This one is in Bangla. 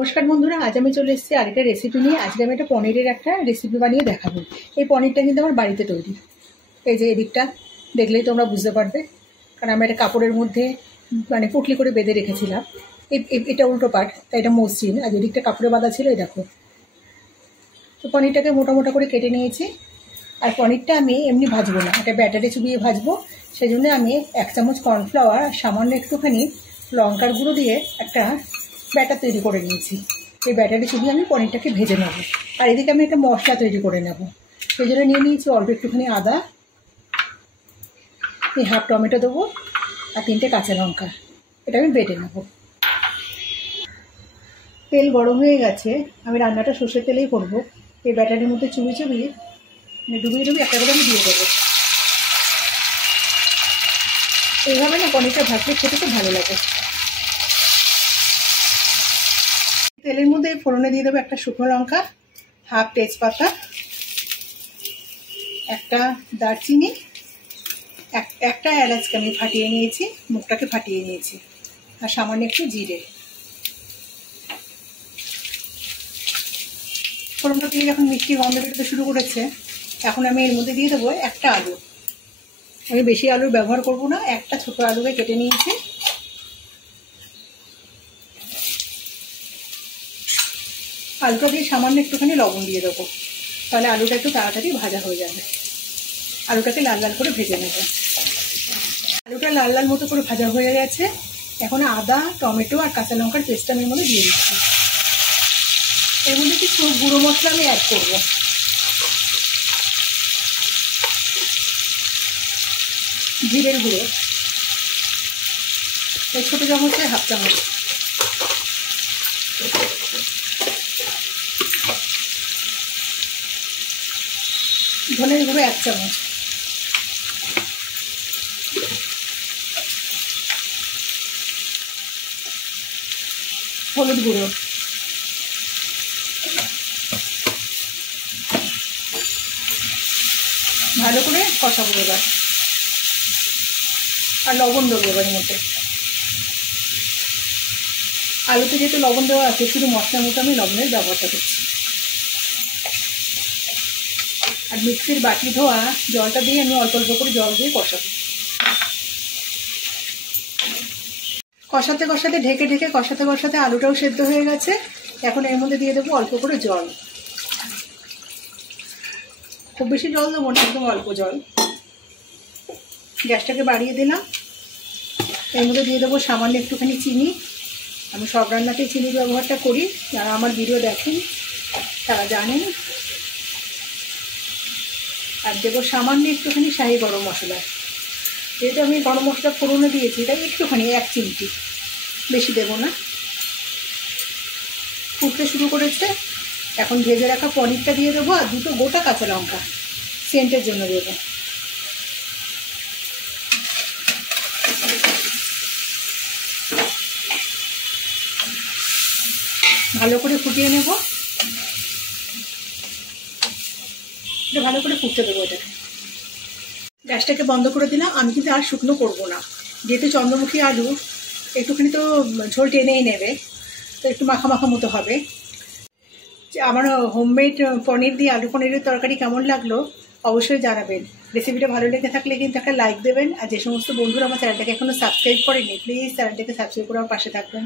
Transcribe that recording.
নমস্কার বন্ধুরা, আজ আমি চলে এসেছি আরেকটা রেসিপি নিয়ে। আজকে আমি একটা পনিরের একটা রেসিপি বানিয়ে দেখাবো। এই পনিরটা কিন্তু আমার বাড়িতে তৈরি। এই যে এদিকটা দেখলেই তোমরা বুঝতে পারবে, কারণ আমি একটা কাপড়ের মধ্যে মানে পুটলি করে বেঁধে রেখেছিলাম। এটা উল্টো পাট, তাই এটা মসৃণ, আর এদিকটা কাপড়ে বাঁধা ছিল। এই দেখো, তো পনিরটাকে মোটা মোটা করে কেটে নিয়েছি। আর পনিরটা আমি এমনি ভাজবো না, একটা ব্যাটারে চুবিয়ে ভাজবো। সেই জন্য আমি 1 চামচ কর্নফ্লাওয়ার, সামান্য একটুখানি লঙ্কার গুঁড়ো দিয়ে একটা ব্যাটার তৈরি করে নিয়েছি। এই ব্যাটারে চুবিয়ে আমি পনিরটাকে ভেজে নেব। আর এদিকে আমি একটা মশলা তৈরি করে নেব। সেই জন্য নিয়ে নিয়েছি অল্প একটুখানি আদা, এই হাফ টমেটো দেবো, আর 3টে কাঁচা লঙ্কা। এটা আমি বেটে নেব। তেল গরম হয়ে গেছে, আমি রান্নাটা সর্ষের তেলেই করবো। এই ব্যাটারের মধ্যে চুবিয়ে চুবিয়ে ডুবিয়ে ডুবিয়ে একটা করে আমি দিয়ে দেবো। এইভাবে না পনিরটা ভাজলে খেতে খুব ভালো লাগে। তেলের মধ্যে ফোড়নে দিয়ে দেবো একটা শুকনো লঙ্কা, হাফ তেজপাতা, একটা দারচিনি, একটা এলাচকে আমি ফাটিয়ে নিয়েছি, মুখটাকে ফাটিয়ে নিয়েছি, আর সামান্য একটু জিরে। ফোড়নটা দিয়ে যখন মিষ্টি গন্ধ বেরোতে শুরু করেছে, এখন আমি এর মধ্যে দিয়ে দেবো একটা আলু। আমি বেশি আলুর ব্যবহার করব না, একটা ছোট আলুকে কেটে নিয়েছি। আলুটা দিয়ে সামান্য একটুখানি লবণ দিয়ে দেবো, তাহলে আলুটা একটু তাড়াতাড়ি ভাজা হয়ে যাবে। আলুটাকে লাল লাল করে ভেজে নেব। আলুটা লাল লাল মতো করে ভাজা হয়ে গেছে। এখন আদা, টমেটো আর কাঁচা লঙ্কার পেস্টটা আমি এর মধ্যে দিয়ে দিচ্ছি। এর মধ্যে কিছু গুঁড়ো মশলা আমি অ্যাড করবো। জিরের গুঁড়ো এই ছোটো চামচে হাফ চামচ, ধনের গুঁড়ো 1 চামচ, হলুদ গুঁড়ো, ভালো করে কষাবো এবার। আর লবণ দেবো এবার মধ্যে। আলুতে যেহেতু লবণ দেওয়া আছে, শুধু মশলার মতো আমি লবণের ব্যবহারটা করছি। আর মিক্সির বাটি ধোয়া জলটা দিয়ে আমি অল্প অল্প করে জল দিয়ে কষাবো। কষাতে কষাতে ঢেকে ঢেকে কষাতে কষাতে আলুটাও সেদ্ধ হয়ে গেছে। এখন এর মধ্যে দিয়ে দেবো অল্প করে জল। খুব বেশি জল দেবো না, একদম অল্প জল। গ্যাসটাকে বাড়িয়ে দিলাম। এর মধ্যে দিয়ে দেবো সামান্য একটুখানি চিনি। আমি সব রান্নাতেই চিনির ব্যবহারটা করি, যারা আমার ভিডিও দেখেন তারা জানেন। আর দেবো সামান্য একটুখানি শাহি গরম মশলা। যেহেতু আমি গরম মশলা ফোড়নে দিয়েছি, তাই একটুখানি 1 চিমটি, বেশি দেবো না। ফুটতে শুরু করেছে, এখন ভেজে রাখা পনিরটা দিয়ে দেবো, আর 2টো গোটা কাঁচা লঙ্কা সেন্টের জন্য দেবো। ভালো করে ফুটিয়ে নেব। এটা ভালো করে ফুটতে দেবো। এটা গ্যাসটাকে বন্ধ করে দিলাম। আমি কিন্তু আর শুকনো করবো না, যেহেতু চন্দ্রমুখী আলু একটুখানি তো ঝোল টেনেই নেবে, তো একটু মাখা মাখা মতো হবে। আমার হোমমেড পনির দিয়ে আলু পনিরের তরকারি কেমন লাগলো অবশ্যই জানাবেন। রেসিপিটা ভালো লেগে থাকলে কিন্তু একটা লাইক দেবেন। আর যে সমস্ত বন্ধুরা আমার চ্যানেলটাকে এখনো সাবস্ক্রাইব করেনি, প্লিজ চ্যানেলটাকে সাবস্ক্রাইব করে আমার পাশে থাকবেন।